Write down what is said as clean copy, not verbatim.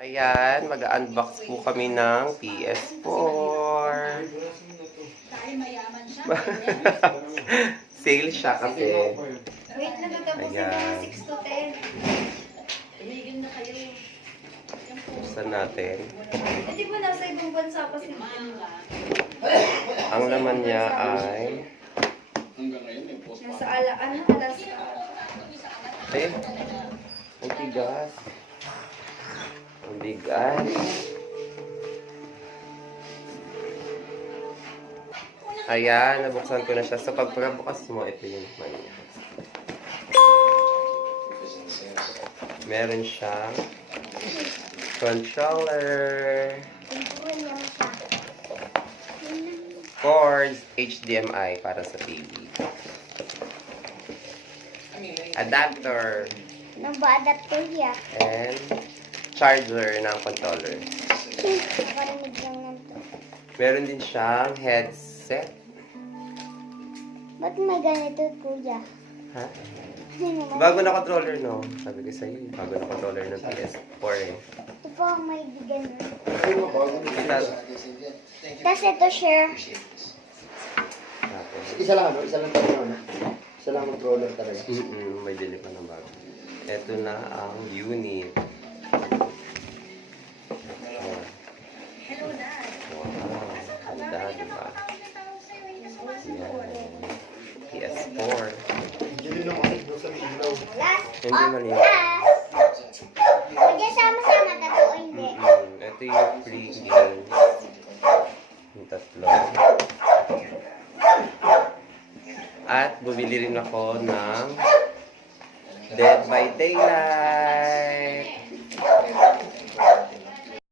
Ayan, mag-unbox po kami ng PS4. Sale siya kasi. Wait lang, natapusin na ng 6 to 10. Tumigil na kayo. Buksan natin. Eh, di ba nasa ibang bansa pa si Ang laman niya ay... nasa Alaska. Eh, ang tigas. Ang bigat. Ayan, nabuksan ko na siya. So, pagbukas mo, ito yung laman niya. Meron siyang controller, cords, HDMI para sa TV, adapter, Nag-adapter ya. and charger ng controller. Nakarinig lang nito. Meron din siyang headset. Ba't may ganito, kuya? Ha? Sino naman? Bago na controller, no? Sabi ko sa'yo, bago na controller ng PS4 eh. Ito po ang may ganun. Tapos, Tapos ito, share. Isa lang ano? Isa lang talaga. Isa lang controller talaga. may dili pa ng bago. Ito na ang unit. Oh. Hello, Dad. Wow, ganda, diba? Yan. PS4. Diyan yung makikita doon sa ilaw. Last Hindi of mali. last. Pwede sama-sama tatlo o hindi. Ito yung free games. Yung tatlo. At bumili rin ako ng Dead by Daylight.